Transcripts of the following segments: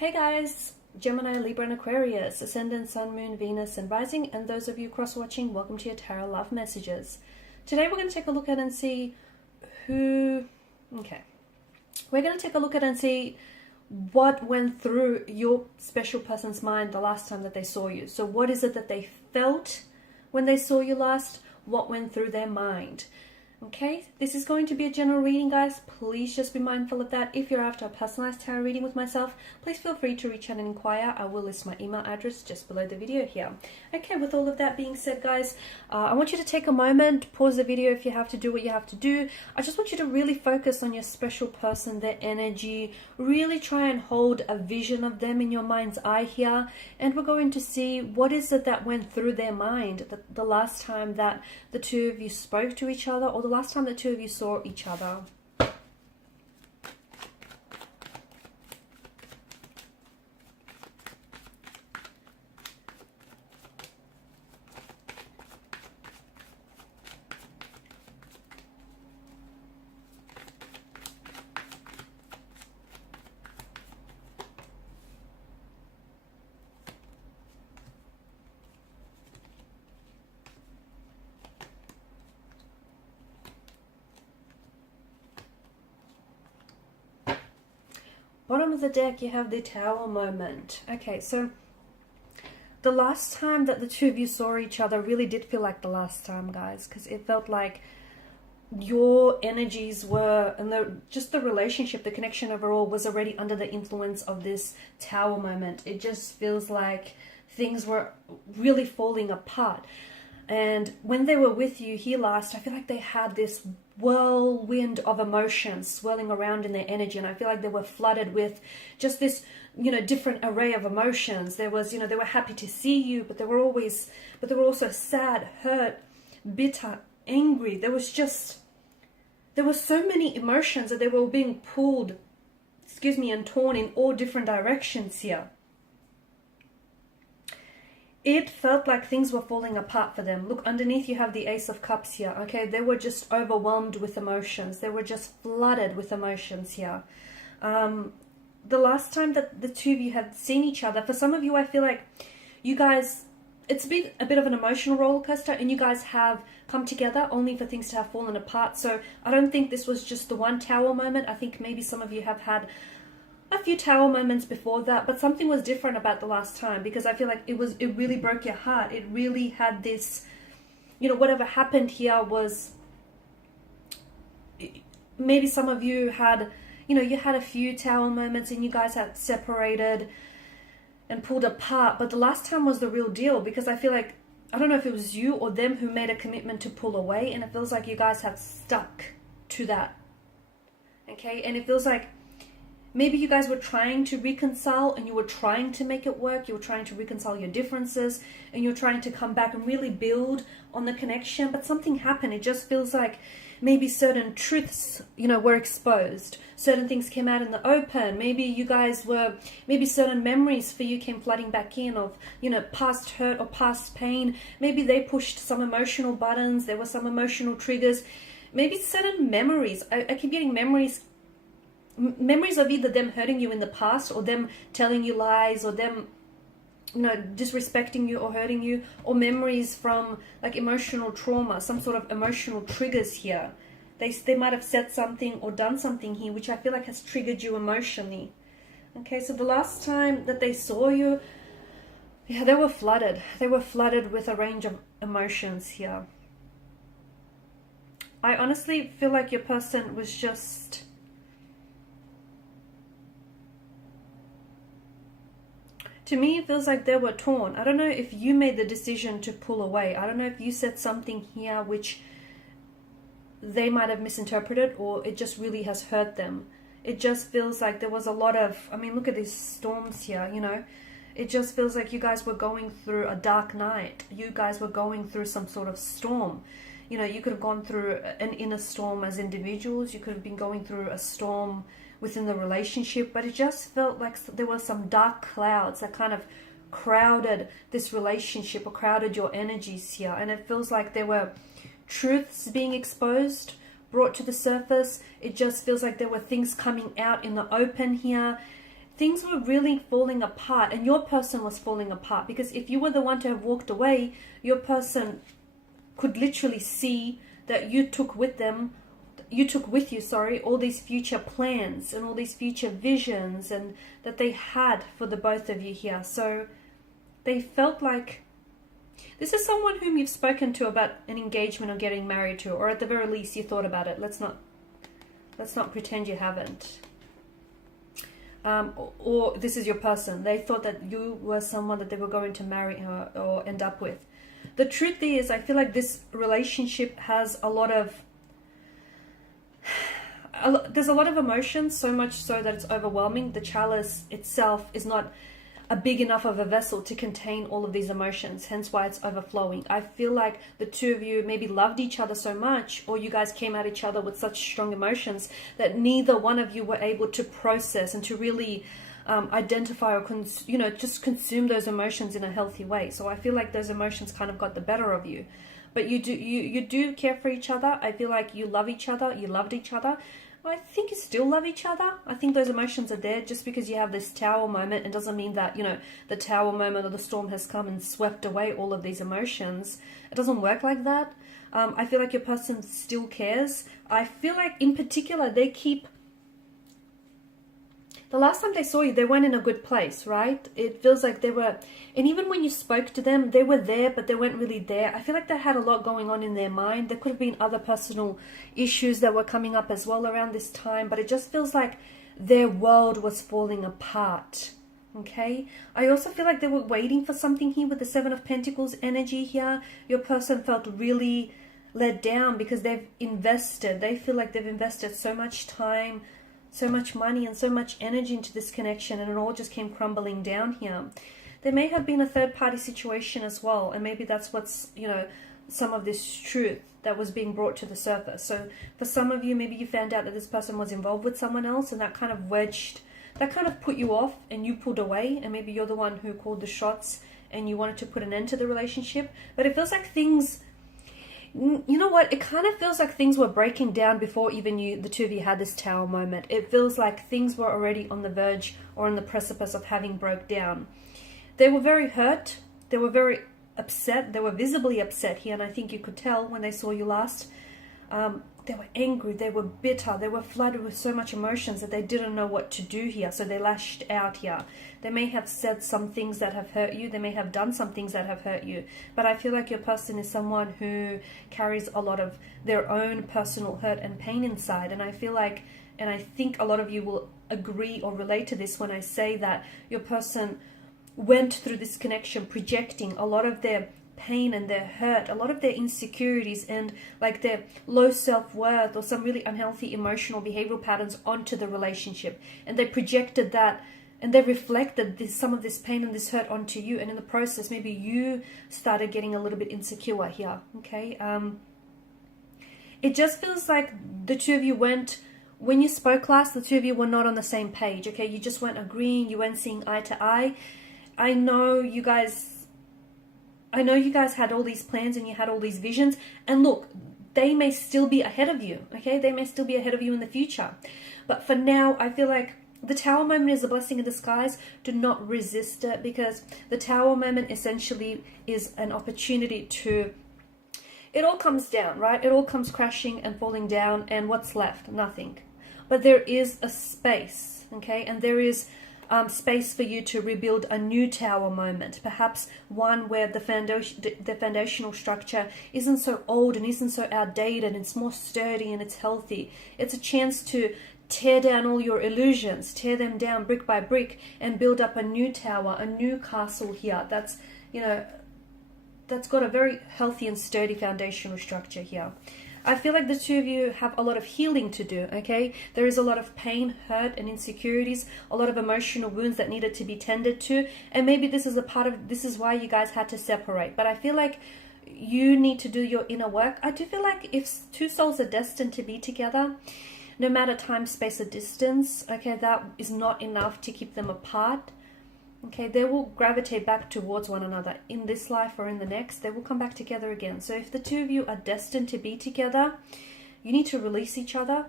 Hey guys, Gemini, Libra and Aquarius, Ascendant, Sun, Moon, Venus and Rising, and those of you cross-watching, welcome to your Tarot Love Messages. Today we're going to take a look at and see we're going to take a look at and see what went through your special person's mind the last time that they saw you. So what is it that they felt when they saw you last? What went through their mind? Okay, this is going to be a general reading, guys. Please just be mindful of that. If you're after a personalized tarot reading with myself, please feel free to reach out and inquire. I will list my email address just below the video here. Okay, with all of that being said, guys, I want you to take a moment, pause the video if you have to do what you have to do. I just want you to really focus on your special person, their energy. Really try and hold a vision of them in your mind's eye here. And we're going to see what is it that went through their mind the last time that the two of you spoke to each other, or the last time the two of you saw each other. Bottom of the deck, you have the Tower moment. Okay, so the last time that the two of you saw each other really did feel like the last time, guys, because it felt like your energies were, and just the relationship, the connection overall was already under the influence of this Tower moment. It just feels like things were really falling apart. And when they were with you here last, I feel like they had this whirlwind of emotions swirling around in their energy. And I feel like they were flooded with just this, different array of emotions. There was, they were happy to see you, but they were also sad, hurt, bitter, angry. There were so many emotions that they were being pulled, and torn in all different directions here. It felt like things were falling apart for them. Look, underneath you have the Ace of Cups here, okay? They were just overwhelmed with emotions. They were just flooded with emotions here. The last time that the two of you had seen each other, for some of you, I feel like you guys, it's been a bit of an emotional roller coaster, and you guys have come together only for things to have fallen apart. So I don't think this was just the one Tower moment. I think maybe some of you have had a few Tower moments before that, but something was different about the last time, because I feel like it really broke your heart. It really had this, whatever happened here was, maybe some of you had, you had a few Tower moments and you guys had separated and pulled apart, but the last time was the real deal, because I feel like, I don't know if it was you or them who made a commitment to pull away, and it feels like you guys have stuck to that. Okay, and it feels like maybe you guys were trying to reconcile and you were trying to make it work. You were trying to reconcile your differences and you're trying to come back and really build on the connection. But something happened. It just feels like maybe certain truths, were exposed. Certain things came out in the open. Maybe certain memories for you came flooding back in of, past hurt or past pain. Maybe they pushed some emotional buttons. There were some emotional triggers. Maybe certain memories. I keep getting memories of either them hurting you in the past, or them telling you lies, or them disrespecting you or hurting you, or memories from like emotional trauma, some sort of emotional triggers here. They might have said something or done something here which I feel like has triggered you emotionally. Okay, so the last time that they saw you, yeah, they were flooded with a range of emotions here. I honestly feel like your person was just, to me, it feels like they were torn. I don't know if you made the decision to pull away. I don't know if you said something here which they might have misinterpreted, or it just really has hurt them. It just feels like there was a lot of, look at these storms here, It just feels like you guys were going through a dark night. You guys were going through some sort of storm. You could have gone through an inner storm as individuals. You could have been going through a storm within the relationship, but it just felt like there were some dark clouds that kind of crowded this relationship, or crowded your energies here. And it feels like there were truths being exposed, brought to the surface. It just feels like there were things coming out in the open here. things were really falling apart, and your person was falling apart, because if you were the one to have walked away, your person could literally see that you took with you, all these future plans and all these future visions and that they had for the both of you here. So they felt like this is someone whom you've spoken to about an engagement or getting married to, or at the very least you thought about it. Let's not pretend you haven't. Or this is your person. They thought that you were someone that they were going to marry or end up with. The truth is, I feel like this relationship has there's a lot of emotions, so much so that it's overwhelming. The chalice itself is not a big enough of a vessel to contain all of these emotions, hence why it's overflowing. I feel like the two of you maybe loved each other so much, or you guys came at each other with such strong emotions that neither one of you were able to process and to really identify or just consume those emotions in a healthy way. So I feel like those emotions kind of got the better of you. But you do care for each other. I feel like you love each other. You loved each other. I think you still love each other. I think those emotions are there. Just because you have this tower moment, it doesn't mean that, the tower moment or the storm has come and swept away all of these emotions. It doesn't work like that. I feel like your person still cares. I feel like in particular the last time they saw you, they weren't in a good place, right? It feels like they were, and even when you spoke to them, they were there, but they weren't really there. I feel like they had a lot going on in their mind. There could have been other personal issues that were coming up as well around this time, but it just feels like their world was falling apart, okay? I also feel like they were waiting for something here with the Seven of Pentacles energy here. Your person felt really let down because they feel like they've invested so much time, so much money and so much energy into this connection, and it all just came crumbling down here. There may have been a third-party situation as well, and maybe that's what's, some of this truth that was being brought to the surface. So for some of you, maybe you found out that this person was involved with someone else, and that kind of put you off, and you pulled away, and maybe you're the one who called the shots, and you wanted to put an end to the relationship. But it feels like things... You know what? It kind of feels like things were breaking down before even the two of you had this tower moment. It feels like things were already on the verge or on the precipice of having broke down. They were very hurt. They were very upset. They were visibly upset here, and I think you could tell when they saw you last. They were angry. They were bitter. They were flooded with so much emotions that they didn't know what to do here, so they lashed out here. They may have said some things that have hurt you. They may have done some things that have hurt you. But I feel like your person is someone who carries a lot of their own personal hurt and pain inside. And I feel like, and I think a lot of you will agree or relate to this when I say that your person went through this connection projecting a lot of their pain and their hurt, a lot of their insecurities and like their low self-worth or some really unhealthy emotional behavioral patterns onto the relationship. And they projected that, and they reflected some of this pain and this hurt onto you, and in the process maybe you started getting a little bit insecure here, okay? It just feels like the two of you when you spoke last, the two of you were not on the same page, okay? You just weren't agreeing, you weren't seeing eye to eye. I know you guys had all these plans and you had all these visions, and look, they may still be ahead of you, okay? They may still be ahead of you in the future. But for now, I feel like the tower moment is a blessing in disguise. Do not resist it, because the tower moment essentially is an opportunity to... It all comes down, right? It all comes crashing and falling down, and what's left? Nothing. But there is a space, okay? And there is space for you to rebuild a new tower moment, perhaps one where the foundational structure isn't so old and isn't so outdated, and it's more sturdy and it's healthy. It's a chance to tear down all your illusions, tear them down brick by brick, and build up a new tower, a new castle here that's got a very healthy and sturdy foundational structure here. I feel like the two of you have a lot of healing to do, okay? There is a lot of pain, hurt, and insecurities, a lot of emotional wounds that needed to be tended to, and maybe this is why you guys had to separate. But I feel like you need to do your inner work. I do feel like if two souls are destined to be together, no matter time, space, or distance, okay, that is not enough to keep them apart. Okay, they will gravitate back towards one another in this life or in the next. They will come back together again. So if the two of you are destined to be together, you need to release each other,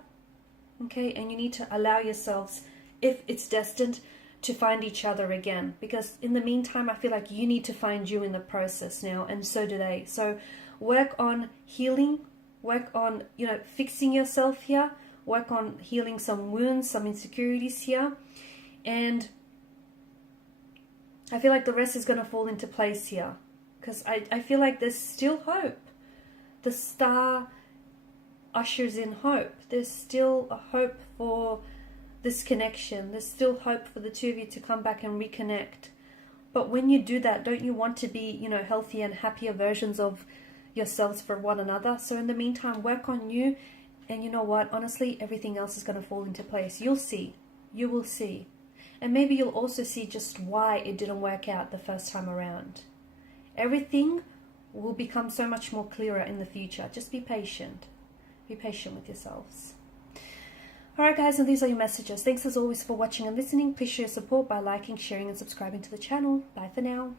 okay? And you need to allow yourselves, if it's destined, to find each other again, because in the meantime I feel like you need to find you in the process now, and so do they. So work on healing, work on, you know, fixing yourself here, work on healing some wounds, some insecurities here, and I feel like the rest is going to fall into place here, because I feel like there's still hope. The star ushers in hope. There's still a hope for this connection. There's still hope for the two of you to come back and reconnect. But when you do that, don't you want to be, you know, healthier and happier versions of yourselves for one another? So in the meantime, work on you, and you know what, honestly, everything else is going to fall into place. You'll see. You will see. And maybe you'll also see just why it didn't work out the first time around. Everything will become so much more clearer in the future. Just be patient. Be patient with yourselves. Alright guys, and these are your messages. Thanks as always for watching and listening. Please show your support by liking, sharing and subscribing to the channel. Bye for now.